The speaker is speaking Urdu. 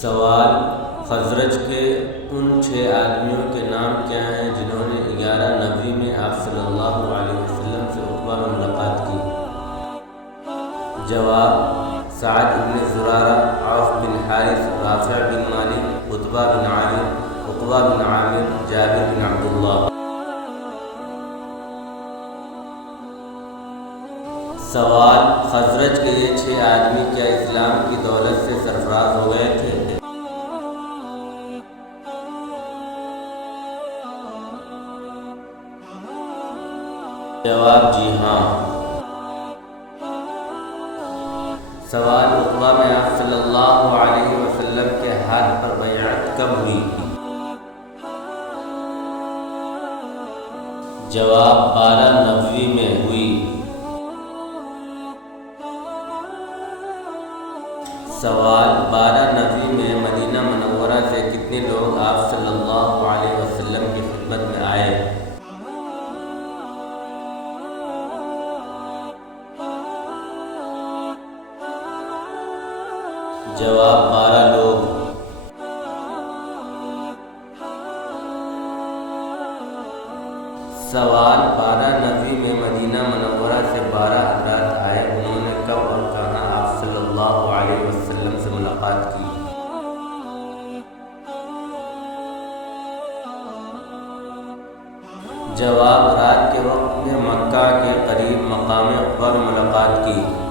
سوال: خزرج کے ان 6 آدمیوں کے نام کیا ہیں جنہوں نے 11 نبوی میں آپ صلی اللہ علیہ وسلم سے عقبہ میں ملاقات کی؟ جواب: سعد بن زرارہ، عوف بن حارث، رافع بن مالک، عتبہ بن عامر، عقبہ بن عامر، جابر بن عبداللہ۔ سوال: خزرج کے یہ 6 آدمی کیا اسلام کی دولت سے سرفراز ہو گئے تھے؟ جواب: جی ہاں۔ سوال: عقبہ میں آپ صلی اللہ علیہ وسلم کے ہاتھ پر بیعت کب ہوئی؟ جواب: 12 نبوی میں ہوئی۔ سوال: 12 نبوی میں مدینہ منورہ سے کتنے لوگ آپ صلی اللہ علیہ وسلم کی خدمت میں آئے؟ جواب: 12 لوگ۔ سوال: 12 نبوی میں مدینہ منورہ سے 12 حضرات آئے، انہوں نے کب اور کہاں آپ صلی اللہ علیہ وسلم سے ملاقات کی؟ جواب: رات کے وقت میں مکہ کے قریب مقام عقبہ میں ملاقات کی۔